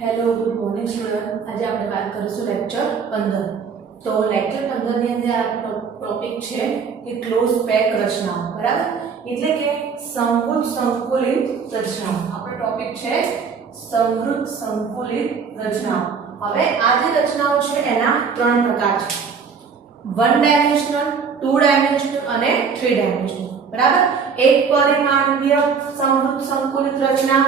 Hello good morning student. આજે આપણે વાત કરીશું લેક્ચર 15। તો લેક્ચર 15 ની અંદર આ ટોપિક છે કે ક્લોઝ પેક રચનાઓ, બરાબર? એટલે કે સમૃદ્ધ સંકુલિત રચનાઓ। આપણો ટોપિક છે સમૃદ્ધ સંકુલિત રચનાઓ। હવે આ જે રચનાઓ છે એના ત્રણ પ્રકાર છે: 1 ડાયમેન્શનલ, 2 ડાયમેન્શનલ અને 3 ડાયમેન્શનલ, બરાબર? એક પરિમાણીય સમૃદ્ધ સંકુલિત રચના,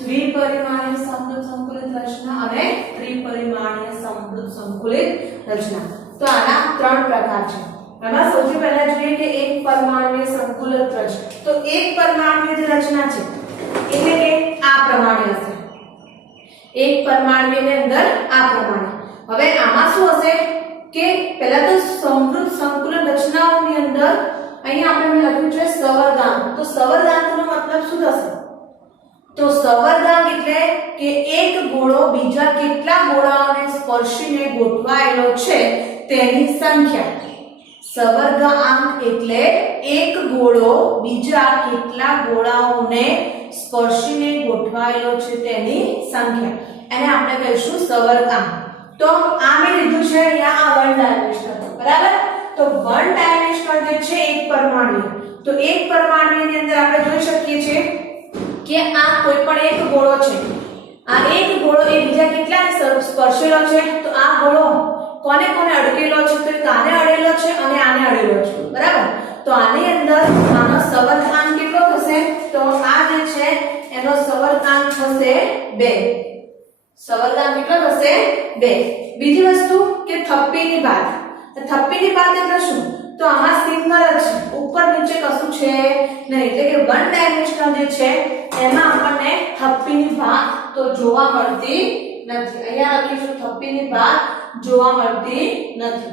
દ્વિપરિમાણીય સમૃદ્ધ સંકુલિત રચના અને ત્રિપરિમાણીય સમૃદ્ધ સંકુલિત રચના। તો આના ત્રણ પ્રકાર છે। એમાં સૌથી પહેલા જોઈએ કે એક પરિમાણીય સંકુલિત રચના। તો એક પરિમાણીય જે રચના છે એટલે કે આ પ્રમાણે હશે। એક પરિમાણીય ની અંદર આ પ્રમાણે। હવે આમાં શું હશે કે પહેલા તો સમૃદ્ધ સંકુલિત રચનાઓની અંદર અહીંયા આપણે લખ્યું છે સવર્ગાંક। તો સવર્ગાંકનો મતલબ શું થશે? તો સવર્ગાંક એટલે કે એક ગોળો બીજા કેટલા ગોળાઓને સ્પર્શીને ગોઠવાયેલો છે તેની સંખ્યા। સવર્ગાંક એટલે એક ગોળો બીજા કેટલા ગોળાઓને સ્પર્શીને ગોઠવાયેલો છે તેની સંખ્યા, એને આપણે કહીશું સવર્ગાંક। તો આ મેં લીધું છે અહીંયા આ 1 ડાયમેન્શનલ, બરાબર? તો 1 ડાયમેન્શનલ જે છે એક પરમાણુ, તો એક પરમાણુની અંદર આપણે જોઈ શકીએ છીએ કે આ કોઈ પણ એક ગોળો છે। આ એક ગોળો એ બીજા કેટલાને સ્પર્શેલો છે? તો આ ગોળો કોને કોને અડકેલો છે? તો કાને અડેલો છે અને આને અડેલો છે, બરાબર? તો આની અંદર આનો સવર્ગાંક કેટલો થશે? તો આ જે છે એનો સવર્ગાંક થશે 2। સવર્ગાંક કેટલો થશે? 2। બીજી વસ્તુ કે થપ્પીની બાદ। તો થપ્પીની બાદ એટલે શું? તો આમાં સિંગલ જ છે, ઉપર નીચે કશું છે નહીં, એટલે કે 1 ડાયમેન્શનલ જે છે એમાં આપણને થપ્પીની ભાગ તો જોવા મળતી નથી। અહીંયા લખીશું થપ્પીની ભાગ જોવા મળતી નથી।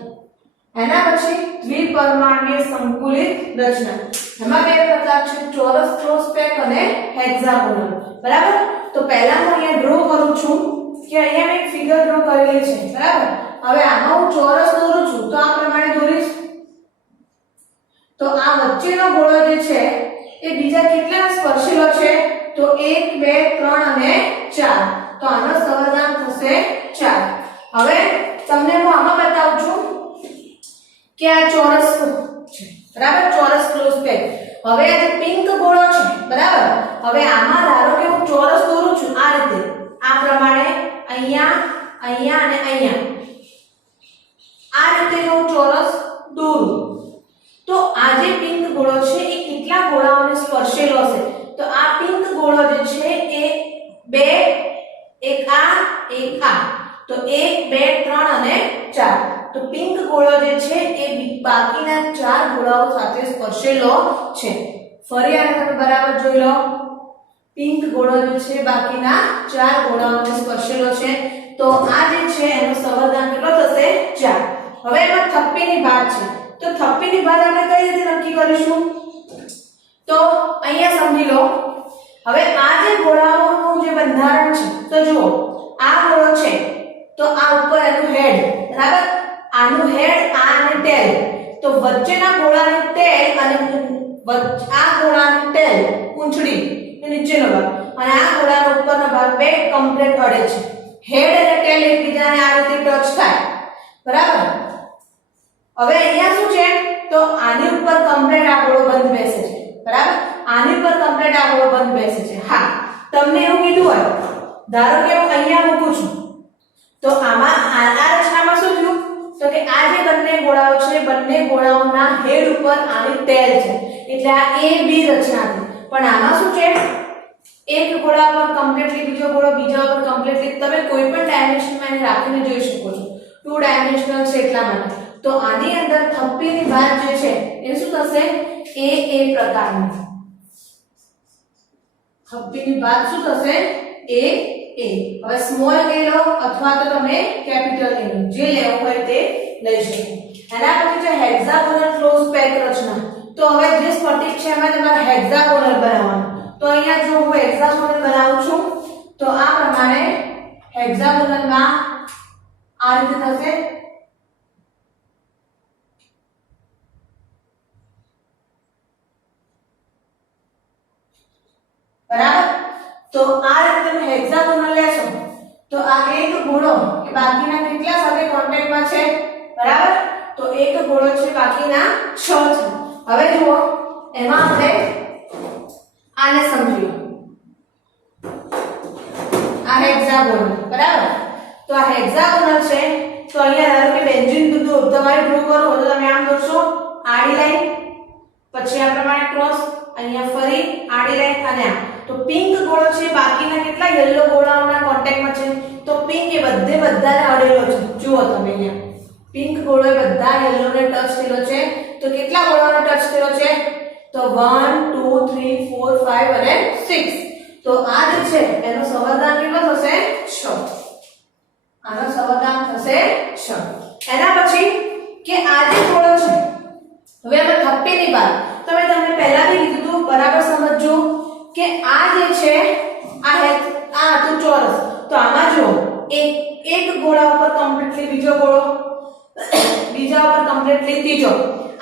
એના પછી દ્વિપરિમાણીય સંકુલિત રચના। એમાં બે પ્રકાર છે: ચોરસ ક્લોઝ પેક અને હેક્સાગોનલ, બરાબર? તો પહેલા હું અહીંયા ડ્રો કરું છું કે અહીંયા મેં એક ફિગર ડ્રો કરેલી છે, બરાબર? હવે આમાં હું ચોરસ દોરું છું તો આ પ્રમાણે દોરીશ। તો આ વચ્ચેનો ગોળો જે છે એ બીજા કેટલા સ્પર્શેલો છે? તો 1 2 3 અને 4। તો આનો સવર્ગાંક થશે 4। હવે તમને હું આમાં બતાવું છું કે આ ચોરસ છે, બરાબર? ચોરસ ક્લોઝ પેક। હવે આ જે પિંક ગોળો છે, બરાબર? હવે આમાં ધારો કે હું ચોરસ દોરું છું આ રીતે, આ પ્રમાણે અહીંયા અહીંયા અને અહીંયા આ રીતે હું ચોરસ દોરું તો આ જે પિંક ગોળો છે એ કેટલા ગોળાઓને સ્પર્શેલો હશે? તો આ પિંક ગોળો જે છે એ 2 એક આ એક આ, તો 1 2 3 અને 4। તો પિંક ગોળો જે છે એ બાકીના 4 ગોળાઓ સાથે સ્પર્શેલો છે। ફરી આને તમે બરાબર જોઈ લો। પિંક ગોળો જે છે બાકીના 4 ગોળાઓને સ્પર્શેલો છે, તો આ જે છે એનો સવર્ગાંક કેટલો થશે? 4। હવે એમાં થપ્પીની ભાગ છે, તો થપ્પીની ભાગ આપણે કઈ રીતે નક્કી કરીશું? તો અહીંયા સમજી લો। હવે આ જે ગોળાઓનું જે બંધારણ છે, તો જુઓ આ ગોળો છે તો આ ઉપર એનું હેડ, બરાબર? આનું હેડ, આ અને ટેલ। તો વચ્ચેના ગોળાની ટેલ અને આ ગોળાની ટેલ પૂંછડી નીચેનો ભાગ અને આ ગોળાનો ઉપરનો ભાગ બે કમ્પ્લીટ અડે છે। હેડ અને ટેલ એકબીજાને આ રીતે ટચ થાય, બરાબર? હવે અહીંયા શું છે? તો આની ઉપર કમ્પ્લીટ આ ગોળો બંધ બેસે છે, બરાબર? આની ઉપર કમ્પ્લીટ આ ગોળો બંધ બેસે છે। હા, તમને એવું કીધું હોય, ધારો કે હું અહીંયા મૂકું છું તો આમાં આ રચનામાં શું થયું? તો કે આ જે બંને ગોળાઓ છે બંને ગોળાઓના હેડ ઉપર આની ટેલ છે, એટલે આ A B રચના છે। પણ આમાં શું છે? એક ગોળા પર કમ્પ્લીટલી બીજો ગોળો બીજા ઉપર કમ્પ્લીટલી તમે કોઈ પણ ડાયમેન્શનમાં એને રાખીને જોઈ શકો છો। 2 ડાયમેન્શનલ છે એટલા માટે। તો આની અંદર થપ્પીની ભાગ જે છે એ શું થશે? A પ્રકારની। થપ્પીની ભાગ શું થશે? A। હવે સ્મોલ a લો અથવા તો તમે કેપિટલ A લો, જે લેવું હોય તે લઈ શકો। એના પછી છે હેક્સાગોનલ ક્લોઝ પેક રચના। તો હવે જે સ્ફટિક છે એમાં તમારે હેક્સાગોનલ બનાવવાનું। તો અહીંયા જો હું હેક્સાગોનલ બનાવું છું તો આ પ્રમાણે હેક્સાગોનલમાં આ રીતે થશે, બરાબર? તો આ રીતે તમે હેક્સાગોનલ લેશો તો આ એક ગોળો કે બાકીના કેટલા સાથે કોન્ટેક્ટમાં છે બરાબર તો એક ગોળો છે બાકીના 6 છે હવે જુઓ એમાં આપણે આને સમજીએ આ હેક્સાગોનલ બરાબર તો આ હેક્સાગોનલ છે તો અહીંયા ધારો કે બેન્ઝીન દૂધ તમારે ડ્રો કરવો તો તમે આમ દોરશો આડી લાઈન પછી આ પ્રમાણે ક્રોસ અહીંયા ફરી આડી લાઈન અને આ તો પિંક ગોળો છે બાકીના કેટલા યલો ગોળાઓના કોન્ટેક્ટમાં છે તો પિંક એ બધાને અડેલો છે જુઓ તમે અહીંયા પિંક ગોળો એ બધા યલોને ટચ થયેલો છે તો કેટલા ગોળાઓને ટચ થયેલો છે તો 1 2 3 4 5 અને 6 તો આ જે છે એનો સંવર્ધાન કેટલો થશે 6 આનો સંવર્ધાન થશે 6 એના પછી કે આ જે ગોળો છે હવે આપણે થપ્પીની વાત તમે તમને પહેલા બી કીધું હતું બરાબર સમજજો કે આ જે છે આ તો ચોરસ તો આમાં જો એક ગોળા ઉપર કમ્પ્લીટલી બીજો ગોળો બીજા ઉપર કમ્પ્લીટલી ત્રીજો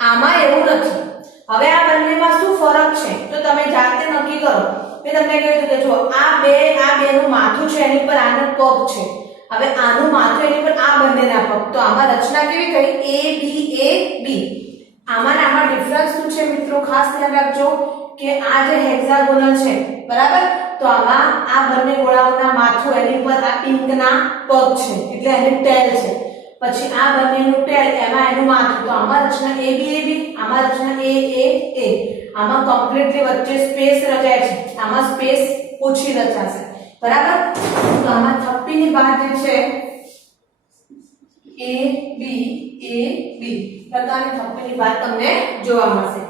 આમાં એવું નથી હવે આ બંનેમાં શું ફરક છે તો તમે જાતે નક્કી કરો મેં તમને કહ્યું કે જો આ બેનું માથું છે એની પર આનો પગ છે હવે આનું માથું એની પર આ બંનેના પગ તો આમાં રચના કેવી થઈ A B આમાં ડિફરન્સ શું છે મિત્રો ખાસ ધ્યાન રાખજો કે આ જે હેક્સાગોનલ છે બરાબર તો આમાં આ બંને ગોળાઓના માથું એની પર આ પિંકના પગ છે એટલે એની ટેલ છે પછી આ બંનેનું ટેલ એમાં એનું માથું તો આમાં રચના AB આમાં રચના A આમાં કમ્પ્લીટલી વચ્ચે સ્પેસ રચાય છે આમાં સ્પેસ ઓછી રચાશે બરાબર તો આમાં થપ્પીની બાદ જે છે A B પ્રકારની થપ્પીની બાદ તમને જોવા મળશે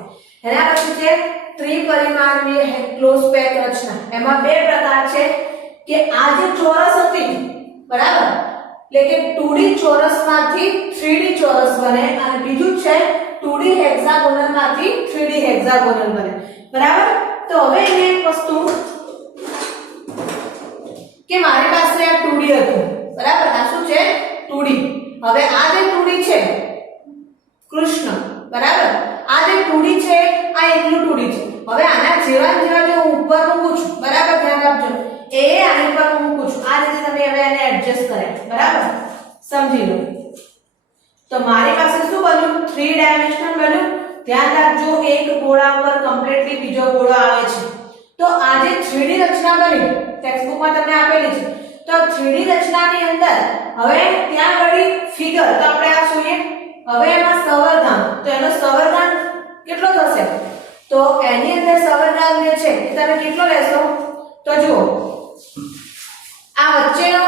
એના પછી છે ત્રિપરિમાણીય ક્લોઝ પેક રચના એમાં બે પ્રકાર છે કે આ જે ચોરસ હતી બરાબર એટલે કે 2D ચોરસમાંથી 3D ચોરસ બને અને બીજું છે 2D હેક્સાગોનલમાંથી 3D હેક્સાગોનલ બને બરાબર તો હવે એને એક વસ્તુ કે મારી પાસે આ 2D હતું બરાબર આ શું છે 2D હવે આ જે 2D છે કૃષ્ણ બરાબર આ જે 2D છે આ એકલું 2D છે હવે આના જેવા જો હું ઉપર મૂકું છું બરાબર ધ્યાન રાખજો આની પર મૂકું છું આ રીતે તમે હવે આને એડજસ્ટ કરે બરાબર સમજી લો તો મારી પાસે શું બન્યું 3 ડાયમેન્શનલ બન્યું ધ્યાન રાખજો એક ગોળા પર કમ્પ્લીટલી બીજો ગોળો આવે છે તો આ જે 3D રચના બની ટેક્સ્ટ બુકમાં તમને આપેલી છે તો 3D રચનાની અંદર હવે ત્યાં વળી ફિગર તો આપણે આ જોઈએ હવે એમાં સંવર્ધન તો એનો સંવર્ધન કેટલો થશે તો એની અંદર સંવર્ધન જે છે એ તમે કેટલો લેશો તો જુઓ આ વચ્ચેનો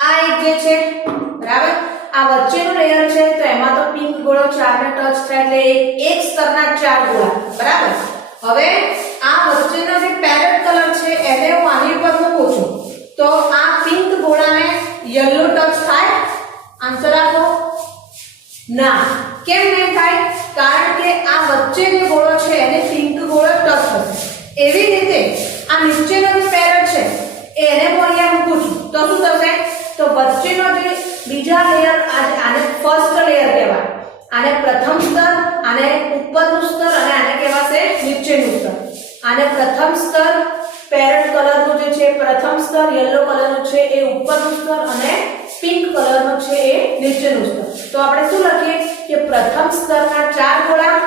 આ એક જે છે બરાબર આ વચ્ચેનો લેયર છે તો એમાં તો પિંક ગોળો 4 ને ટચ થાય એટલે એક સ્તરના 4 ગોળા બરાબર હવે આ વચ્ચેનો જે પેરેટ કલર છે એને હું આની પર મૂકું છું તો આ પિંક ગોળાને યલો ટચ થાય આન્સર આપો ના કેમ નહીં થાય કારણ કે આ વચ્ચે જે ગોળો છે એને પિંક ગોળો ટચ થશે એવી રીતે આ નીચેનો જે પેરેટ છે એને હું અહીંયા મૂકું છું તો શું થશે તો વચ્ચેનો જે બીજા લેયર આને ફર્સ્ટ લેયર કહેવાય આને પ્રથમ સ્તર આને ઉપરનું સ્તર અને આને કહેવાશે નીચેનું સ્તર આને પ્રથમ સ્તર પેરેટ કલરનું જે છે પ્રથમ સ્તર યલો કલરનું છે એ ઉપરનું સ્તર અને પિંક કલરનું છે એ નીચેનું સ્તર તો આપણે શું લખીએ કે પ્રથમ સ્તરના 4 ગોળા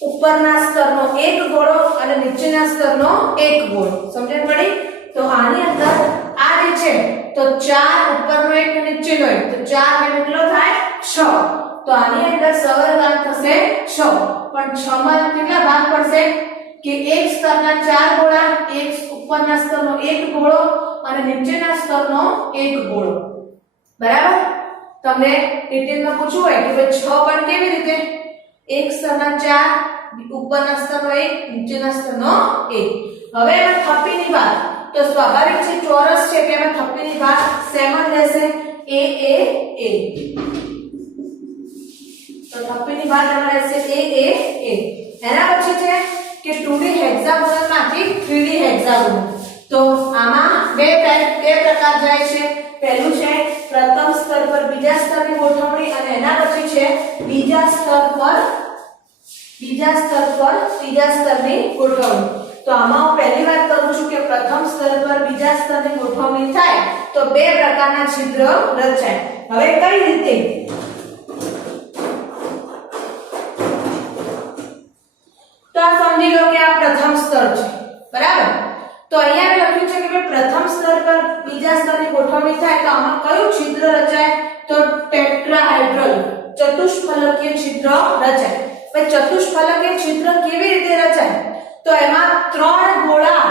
ઉપરના સ્તરનો એક ગોળો અને નીચેના સ્તરનો એક ગોળો સમજણ પડી તો આની અંદર આ જે છે તો 4 ઉપરનો એક નીચેનો એક તો 4 ને કેટલો થાય 6 તો આની અંદર સંવર્ધન થશે 6 પણ 6 માં કેટલા ભાગ પડશે કે એક સ્તરના 4 ગોળા એક ઉપરના સ્તરનો એક ગોળો અને નીચેના સ્તરનો એક ગોળો બરાબર તમને ડિટેલમાં પૂછવું હોય કે ભાઈ 6 પણ કેવી રીતે એક સ્તરના 4 ઉપરના સ્તરનો એક નીચેના સ્તરનો એક હવે એમાં થપ્પીની વાત તો સ્વાભાવિક છે ચોરસ છે કે એમાં થપ્પીની વાત સેમ જ રહેશે A તો થપ્પીની વાત એમાં રહેશે A એના પછી છે કે 2D હેક્સાગોનલમાંથી 3D હેક્સાગોનલ તો આમાં બે પ્રકાર જાય છે પહેલું છે પ્રથમ સ્તર પર બીજા સ્તરની ગોઠવણી અને એના પછી છે બીજા સ્તર પર ત્રીજા સ્તરની ગોઠવણી તો આમાં હું પહેલી વાત કરું છું કે પ્રથમ સ્તર પર બીજા સ્તરની ગોઠવણી થાય તો બે પ્રકારના છિદ્ર રચાય. હવે કઈ રીતે? તો આ સમજી લો કે આ પ્રથમ સ્તર છે, બરાબર? તો અહીંયા લખ્યું છે કે પ્રથમ સ્તર પર બીજા સ્તરની ગોઠવણી થાય તો આમાં કયું છિદ્ર રચાય? તો ટેટ્રાહેડ્રલ ચતુષ્ફલકીય છિદ્ર રચાય. હવે ચતુષ્ફલકીય છિદ્ર કેવી રીતે રચાય? તો એમાં ત્રણ ગોળા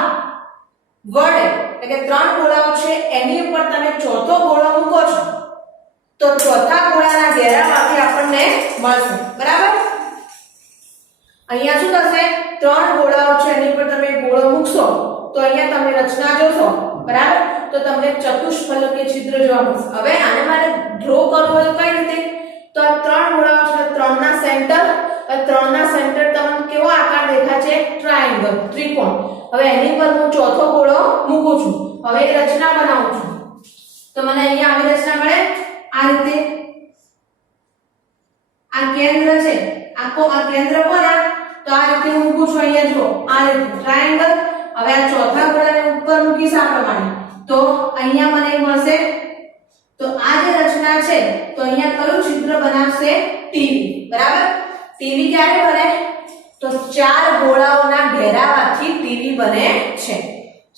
વડે, એટલે કે ત્રણ ગોળાઓ છે એની ઉપર તમે ચોથો ગોળો મૂકો છો તો ચોથા ગોળાના ઘેરામાંથી આપણને મળશે, બરાબર? અહીંયા શું થશે? ત્રણ ગોળાઓ છે એની ઉપર તમે ગોળો મૂકશો તો અહીંયા તમે રચના જોશો, બરાબર? તો તમને ચતુષ્ફલકીય છિદ્ર જોવા મળશે. હવે આને મારે ડ્રો કરવું હોય કઈ રીતે? તો આ ત્રણ ગોળાઓ છે, ત્રણના સેન્ટર, ત્રણના સેન્ટર તમને કેવો આકાર દેખાય છે? ટ્રાયેંગલ, ત્રિકોણ. હવે એની પર હું ચોથો ગોળો મૂકું છું. હવે એ રચના બનાવું છું તો મને અહીંયા આવી રચના મળે આ રીતે. આ કેન્દ્ર છે, આખો આ કેન્દ્ર કોના? તો આ રીતે હું મૂકું છું. અહીંયા જો આ રીતે ટ્રાયેંગલ. હવે આ ચોથા ગોળાને ઉપર મૂકીશ આ પ્રમાણે તો અહીંયા મને મળશે. તો આ જે રચના છે તો અહીંયા કયું છિદ્ર બનાવશે? ટીવી, બરાબર? ટીવી ક્યારે બને? તો ચાર ગોળાઓના ઘેરાવાથી ટીવી બને છે.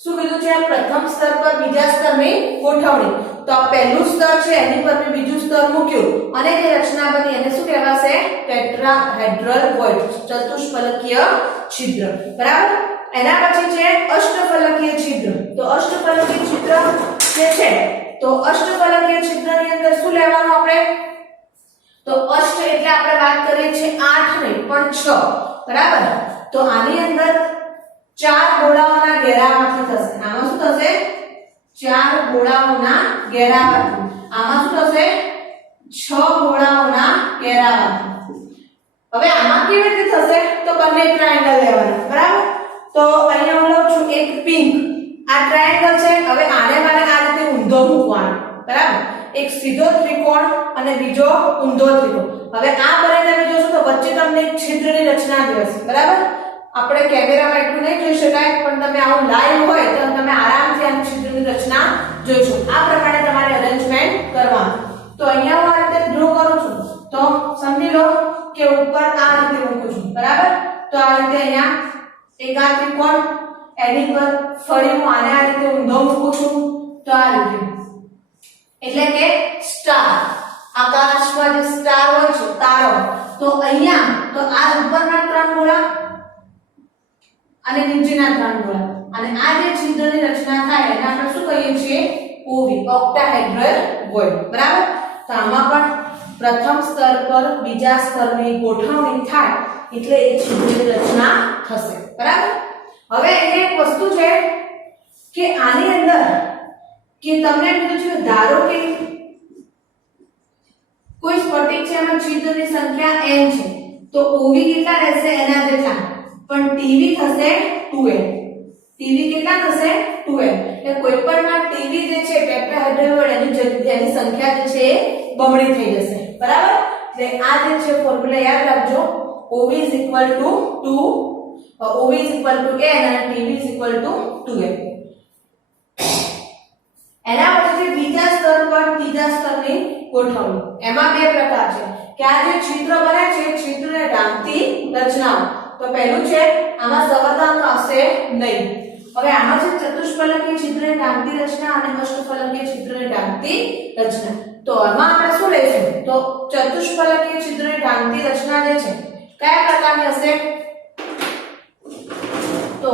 શું કીધું છે? પ્રથમ સ્તર પર બીજા સ્તરની ગોઠવણી. તો આ પહેલું સ્તર છે એની પર મેં બીજું સ્તર મૂક્યું અને જે રચના બની એને શું કહેવાશે? ટેટ્રાહેડ્રલ વોઇડ, ચતુષ્ફલકીય છિદ્ર, બરાબર? એના પછી છે અષ્ટફલકીય છિદ્ર. તો અષ્ટફલકીય છિદ્ર જે છે તો અષ્ટફલકીય છિદ્રની અંદર શું લેવાનું આપણે? તો અષ્ટ એટલે આપણે વાત કરીએ છીએ 8 નહીં પણ 6, બરાબર? તો આની અંદર ચાર ગોળાઓના ઘેરાવાથી થશે. આમાં શું થશે? ચાર ગોળાઓના ઘેરાવાથી. આમાં શું થશે? 6 ગોળાઓના ઘેરાવાથી. હવે આમાં કેવી રીતે થશે? તો બંને ટ્રાયેંગલ લેવાના, બરાબર? તો અહીંયા હું લઉં છું એક પિંક. આ ટ્રાયેંગલ છે. હવે આને મારે આ રીતે ઊંધો મૂકવાનો, બરાબર? એક સીધો ત્રિકોણ અને બીજો ઊંધો ત્રિકોણ. હવે આ બને તમે જોશો તો વચ્ચે તમને એક છિદ્રની રચના જોઈશે, બરાબર? આપણે કેમેરામાં એટલું નહીં જોઈ શકાય પણ તમે આવું લાઈવ હોય તો તમે આરામથી આ છિદ્રની રચના જોઈ શકો. આ પ્રમાણે તમારે અરેન્જમેન્ટ કરવાનું. તો અહીંયા હું આ રીતે ડ્રો કરું છું તો સમજી લો કે ઉપર આ રીતે મૂકું છું, બરાબર? તો આ રીતે અહીંયા એક આ ત્રિકોણ એની પર ફરી હું આને આ રીતે ઊંધો મૂકું છું તો આ રીતે, એટલે કે સ્ટાર. આકાશમાં જે સ્ટાર હોય છે, તારો. તો અહીંયા તો આ ઉપરના ત્રણ ગોળા અને નીચેના ત્રણ ગોળા અને આ જે છિદ્રની રચના થાય એને આપણે શું કહીએ છીએ? ઓવી, ઓક્ટાહેડ્રલ વોઇડ, બરાબર? તો આમાં પણ પ્રથમ સ્તર પર બીજા સ્તરની ગોઠવણી થાય એટલે એ છિદ્રની રચના થશે, બરાબર? હવે અહીંયા એક વસ્તુ છે કે આની અંદર કે તમને કીધું છે ધારો કે કોઈ સ્ફટિક છે એમાં છિદ્રની સંખ્યા n છે તો ઓવી કેટલા રહેશે? એના જેટલા. પણ ટીવી થશે 2n. ટીવી કેટલા થશે? 2n. એટલે કોઈ પણમાં ટીવી જે છે ટેટ્રાહેડ્રલ એની સંખ્યા જે છે એ બમણી થઈ જશે, બરાબર? એટલે આ જે છે ફોર્મ્યુલા યાદ રાખજો. OV = 2, OV = n અને TV = 2n. એના પછી બીજા સ્તર પર ત્રીજા સ્તરની ગોઠવણી. એમાં બે પ્રકાર છે કે આ જે છિદ્ર બને છે છિદ્રને ઢાંકતી રચનાઓ. તો પહેલું છે આમાં સવર્તાંક આવશે નહીં. હવે આમાં છે ચતુષ્ફલકીય છિદ્રને ઢાંકતી રચના અને અષ્ટફલકીય છિદ્રને ઢાંકતી રચના. તો આમાં આપણે શું લઈશું? તો ચતુષ્ફલકીય છિદ્રને ઢાંકતી રચના જે છે કયા પ્રકારની હશે? તો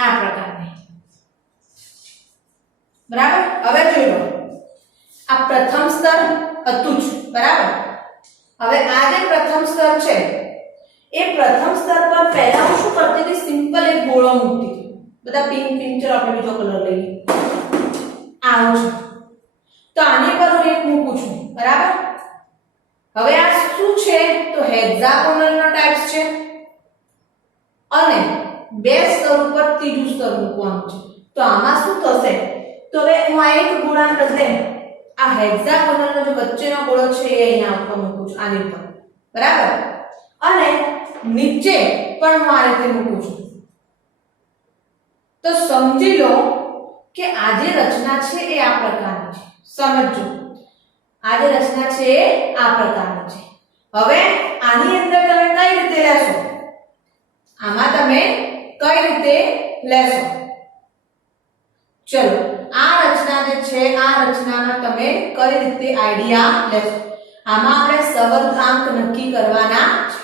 આ પ્રકારની, બરાબર? હવે જોઈ લો આ પ્રથમ સ્તર હતું જ, બરાબર? હવે આ જે પ્રથમ સ્તર છે એ પ્રથમ સ્તર પર પહેલા હું શું કરતી હતી? સિમ્પલ એક ગોળો મૂકતી હતી. બધા પિંક ચલો આપણે બીજો કલર લઈએ. આવું છે તો આની પર હું એક મૂકું છું, બરાબર? હવે આ શું છે? તો હેક્સાગોનલ નો ટાઇપ્સ છે અને બે સ્તર ઉપર ત્રીજું સ્તર મૂકવાનું છે. તો આમાં શું થશે? તો હવે હું આ એક ગોળાને બદલે આ હેક્સાગોનલ નો જે વચ્ચેનો ગોળો છે એ અહીંયા ઉપર મૂકું છું આની પર, બરાબર? અને નીચે પણ હું આ રીતે મૂકું છું. તો સમજી લો કે આ જે રચના છે એ આ પ્રકારની છે. સમજો, આ જે રચના છે એ આ પ્રકારની છે. હવે આની અંદર તમે કઈ રીતે લેશો? આમાં તમે કઈ રીતે લેશો? ચલો, આ રચના જે છે આ રચનામાં તમે કઈ રીતે આઈડિયા લેશો? આમાં આપણે સવર્ગાંક નક્કી કરવાના છે.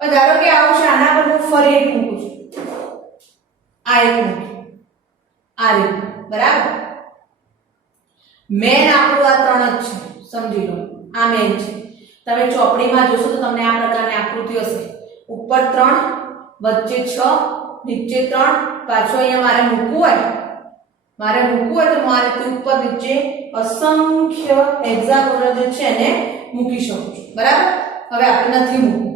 પણ ધારો કે આવું છે, આના પર હું ફરી એક મૂકું છું. આ એક મૂકી, આ રીતે, બરાબર? મેન આપણું આ ત્રણ જ છે, સમજી લો. આ મેન છે. તમે ચોપડીમાં જોશો તો તમને આ પ્રકારની આકૃતિ હશે. ઉપર 3, વચ્ચે 6, નીચે 3. પાછો અહીંયા મારે મૂકવું હોય તો મારે તે ઉપર નીચે અસંખ્ય હેક્સાગોનલ જે છે એને મૂકી શકું છું, બરાબર? હવે આપણે નથી મૂકવું.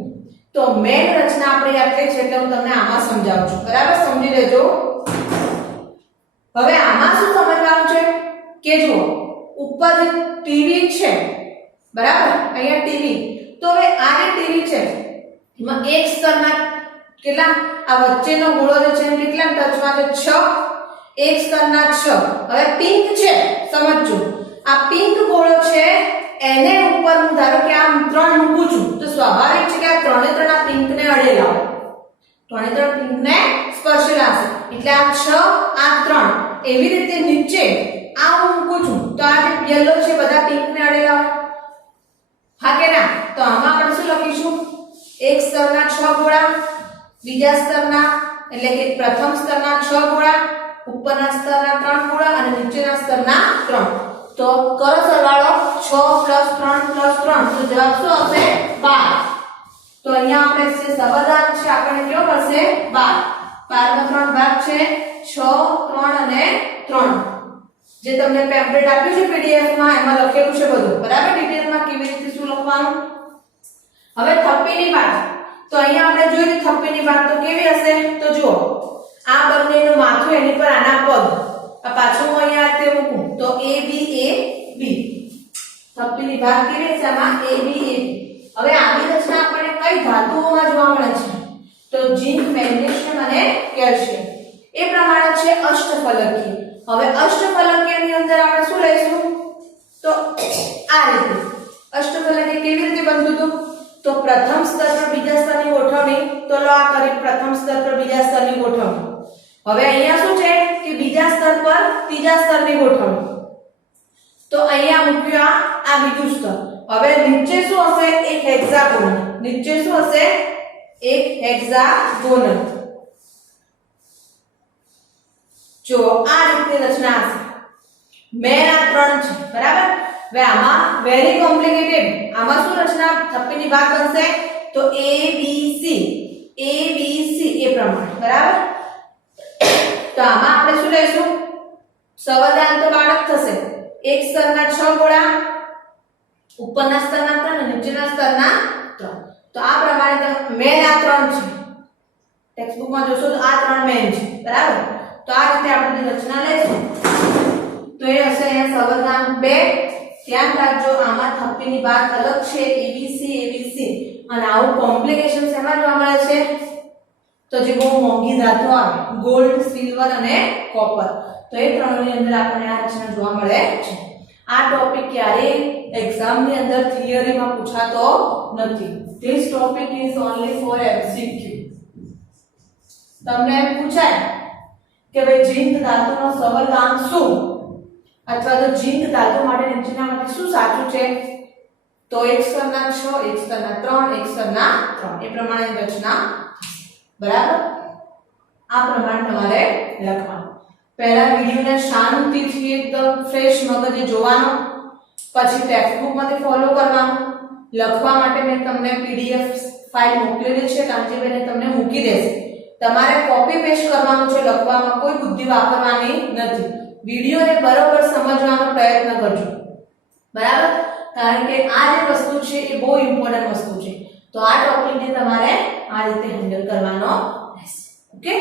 તો મેન રચના આપણી આટલી છે એટલે હું તમને આમાં સમજાવું છું, બરાબર? સમજી લેજો. હવે આમાં શું સમજવાનું છે કે જુઓ, ઉપર જે ટીવી છે, બરાબર? અહીંયા ટીવી. તો હવે આ જે ટીવી છે એમાં એક સ્તરના કેટલા, આ વચ્ચેનો ગોળો જે છે કેટલા ટચમાં છે? 6. એક સ્તરના 6. હવે પિંક છે, સમજજો. આ પિંક ગોળો છે એને ઉપર હું ધારો કે આમ 3 મૂકું છું તો સ્વાભાવિક છે કે આ 3 આ પિંકને અડેલા હોય. 3 પિંકને સ્પર્શેલા હશે. એટલે આ 6, આ 3. એવી રીતે નીચે આ હું મૂકું છું તો આ જે યલો છે બધા પિંકને અડેલા હોય. હા કે ના? તો આમાં આપણે શું લખીશું? એક સ્તરના 6 ગોળા, બીજા સ્તરના એટલે કે પ્રથમ સ્તરના 6 ગોળા, ઉપરના સ્તરના 3 ગોળા અને નીચેના સ્તરના 3. તો કરો સરવાળો 6 + 3 + 3 તો જવાબ શું આવશે? 12. તો અહીંયા આપણે જે સવર્ગાંક છે આપણને કેવો મળશે? 12. 12 નો 3 ભાગ છે 6, 3 અને 3. જે તમને પેમ્પલેટ આપ્યું છે પીડીએફ માં એમાં લખેલું છે બધું, બરાબર? ડિટેલમાં કેવી રીતે શું લખવાનું. હવે થપ્પીની વાત, તો અહીંયા આપણે જોઈએ થપ્પીની વાત તો કેવી હશે? તો જુઓ, આ બંનેનું માથું એની પર આના પગ, આ પાછું હું અહીંયા આ રીતે મૂકું તો A B A B. થપ્પીની ભાગ કેવી છે? આમાં A B A B. હવે આવી રચના આપણને કઈ ધાતુઓમાં જોવા મળે છે? તો ઝીંક, મેગ્નેશિયમ અને કેલ્શિયમ. એ પ્રમાણે છે અષ્ટફલકીય. હવે અષ્ટફલકીયની અંદર આપણે શું લઈશું? તો આ રીતે અષ્ટફલકીય કેવી રીતે બનતું હતું? તો પ્રથમ સ્તર પર બીજા સ્તરની ગોઠવણી. તો લો આ કરી પ્રથમ સ્તર પર બીજા સ્તરની ગોઠવણી. હવે અહીંયા શું છે કે બીજા સ્તર પર ત્રીજા સ્તરની ગોઠવણી. તો અહીંયા મૂક્યું આ બીજું સ્તર. હવે નીચે શું હશે? એક હેક્સાગોનલ. નીચે શું હશે? એક હેક્સાગોનલ. જો આ રીતની રચના હશે. મેન આ 3 છે, બરાબર? હવે આમાં વેરી કોમ્પ્લિકેટેડ. આમાં શું રચના થપ્પીની ભાગ બનશે? તો A B C એ પ્રમાણે, બરાબર? તો આમાં આપણે શું લઈશું? સવર્ગાંક તો બાળક થશે. એક સ્તરના 6 ગોળા, ઉપરના સ્તરના 3 અને નીચેના સ્તરના 3. તો આ પ્રમાણે મેન આ 3 છે. ટેક્સ્ટબુકમાં જોશો તો આ 3 મેન છે, બરાબર? તો આ રીતે આપણે રચના લઈશું તો એ હશે અહીંયા સવર્ગાંક 2. ધ્યાન રાખજો, આમાં થપ્પીની ભાગ અલગ છે, ABC અને આવું કોમ્પ્લિકેશન શેમાં જોવા મળે છે? તો જે બહુ મોંઘી ધાતુ આવે, ગોલ્ડ, સિલ્વર અને કોપર. તો એ ત્રણની અંદર આપણને આ રચના જોવા મળે છે. આ ટોપિક ક્યારેય એક્ઝામની અંદર થિયરીમાં પૂછાતો નથી. This topic is only four MCQ. તમને પૂછાય કે ભાઈ ઝિંક ધાતુનો સવર્ગાંક શું, અથવા તો ઝિંક ધાતુ માટે નીચેનામાંથી શું સાચું છે? તો એક સ્તરના 6, એક સ્તરના 3, એક સ્તરના 3. એ પ્રમાણે રચના, બરાબર? આ પ્રમાણે તમારે લખવાનું. પહેલા વિડિયોને શાંતિથી એકદમ ફ્રેશ મગજે જોવાનો, પછી ટેક્સ્ટબુકમાંથી ફોલો કરવાનું. લખવા માટે મેં તમને PDF ફાઇલ મોકલેલી છે, કાંચીબેને તમને મૂકી દેશે. તમારે કોપી પેસ્ટ કરવાનું છે, લખવામાં કોઈ બુદ્ધિ વાપરવાની નથી. વિડિયોને બરોબર સમજવાનો પ્રયત્ન કરજો, બરાબર? કારણ કે આ જે વસ્તુ છે એ બહુ ઇમ્પોર્ટન્ટ વસ્તુ છે. તો આ ટોપિકને તમારે આ રીતે હેન્ડલ કરવાનો રહેશે. ઓકે?